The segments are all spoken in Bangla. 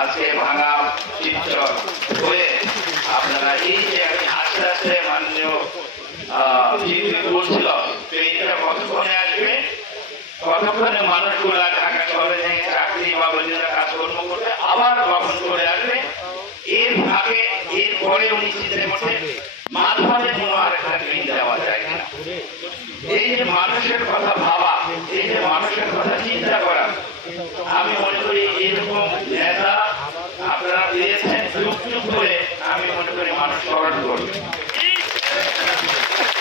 আজকে ভাঙা চিত্র হয়ে আপনারা এই যে আমি আস্তে আস্তে মাননীয় বলছিল ট্রেনটা কতক্ষণে আসবে? কতক্ষণে মানুষগুলা ঢাকা শহরে থেকে চাকরি বা বিভিন্ন কাজকর্ম করবে, আবার কখন করে আসবে? এর আগে, এর পরে উনি চিন্তা করছেন মাঝখানে কোনো আরেকটা ট্রেন দেওয়া যায় কিনা। এই যে মানুষের কথা ভাবা এই যে মানুষের কথা চিন্তা করা আমি মনে করি এরকম নেতা আপনারা পেয়েছেন যুগ যুগ করে আমি মনে করি মানুষ স্মরণ করবে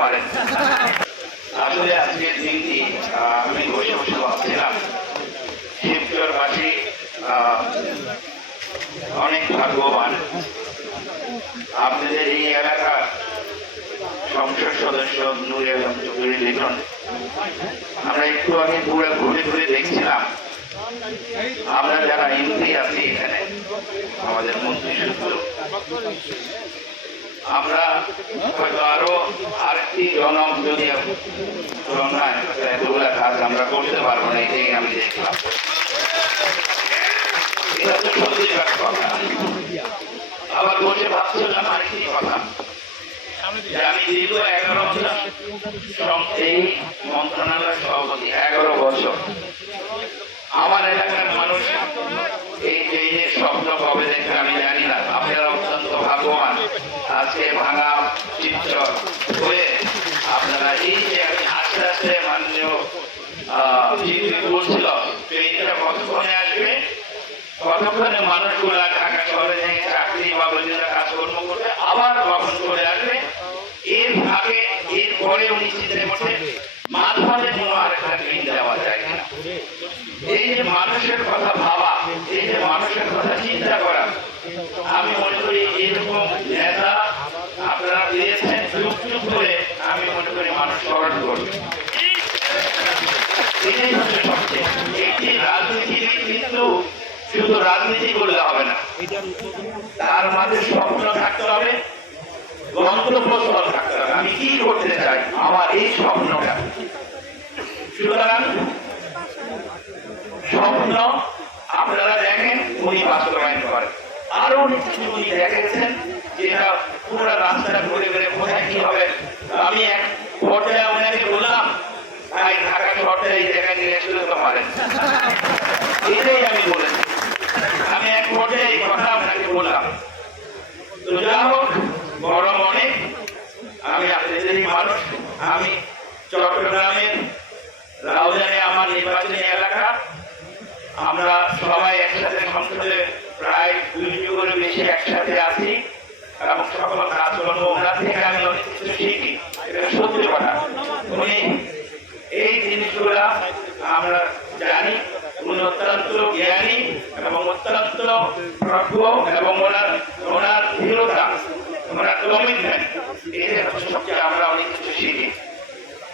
পারেন আসলে আজকের দিনটি আমি বসে বসে ভাবছিলাম, শিবচরবাসী অনেক ভাগ্যবান। আপনাদের এই এলাকার সংসদ সদস্য নূর এবং চৌধুরী লিটন আমরা একটু আগে পুরো ঘুরে ঘুরে দেখছিলাম। আমরা যারা এমপি আছি এখানে, আমাদের মন্ত্রী সূত্র আমরা হয়তো আরও আরেকটি জনম যদি জন্মায় এতগুলা কাজ আমরা করতে পারব না, এটাই আমি দেখলাম। এটা তো সত্যি কথা। আবার বসে কথা। আমি দীর্ঘ এগারো এই মন্ত্রণালয় সভাপতি, এগারো বছর। আমার এলাকার মানুষ এই ট্রেনের স্বপ্ন কবে দেখবে আমি জানি না। আপনারা ভাগ্যবান আজকে ভাঙা চিত্র হয়ে আপনারা এই যে আমি আস্তে আস্তে মাননীয় বলছিল এইটা কতক্ষণে আসবে। কতক্ষণে মানুষগুলা ঢাকা শহরে চাকরি বা কাজকর্ম করবে, আবার কখন করে আমি মনে করি এরকম নেতা আপনারা পেয়েছেন যুগ যুগ করে আমি মনে করি মানুষ স্মরণ করবে। এটাই শুধু রাজনীতি করলে হবে না। তার মাঝে স্বপ্ন থাকতে হবে গন্তব্যস্থল থাকতে হবে। আমি কি করতে চাই? আমার এই স্বপ্নটা। সুতরাং স্বপ্ন আপনারা দেখেন, উনি বাস্তবায়ন করেন আরও অনেক কিছু উনি দেখেছেন, যেটা পুরো রাস্তাটা ঘুরে ঘুরে কোথায় কি হবে আমি এক পর্যায়ে ওনাকে বললাম, ভাই ঢাকা শহরটা এই জায়গায় নিয়ে এসে তো পারেন। এটাই আমি বলেছি। আমি এক পর্যায়ে এই কথা আপনাকে বললাম। তো যা হোক বড় মনে আমি আপনাদেরই মানুষ, আমি চট্টগ্রামের রাউজানে আমার নির্বাচনী এলাকা, আমরা সবাই একসাথে সংসদে প্রায় দুই যুগের বেশি একসাথে আছি। এবং সকল কাজকর্ম ওনার থেকে আমি অনেক কিছু শিখি এটা সত্যি কথা। উনি এই জিনিসগুলা আমরা জানি। উনি অত্যন্ত জ্ঞানী এবং অত্যন্ত প্রজ্ঞ এবং ওনার ওনার দৃঢ়তা, ওনার কমিটমেন্ট এই সবচেয়ে আমরা অনেক কিছু শিখি।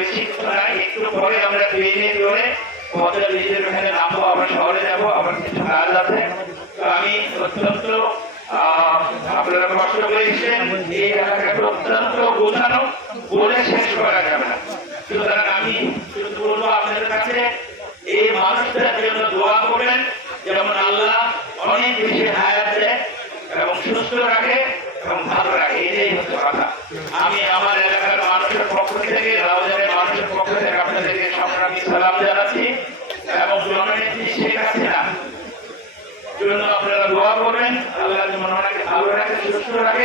কিছু এই জন্য দোয়া করবেন যেমন আল্লাহ অনেক বেশি হায়াত দেয় এবং সুস্থ রাখে এবং ভালো রাখে এটাই হচ্ছে কথা আমি আমার এলাকার মানুষের পক্ষ থেকে রাউজানের মানুষের পক্ষ থেকে আপনাদেরকে সংগ্রামী সালাম জানাচ্ছি এবং জননেত্রী শেখ হাসিনা জন্য আপনারা দোয়া করবেন আল্লাহ যেন ওনাকে ভালো রাখে সুস্থ রাখে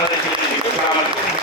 ஆராதனை செய்து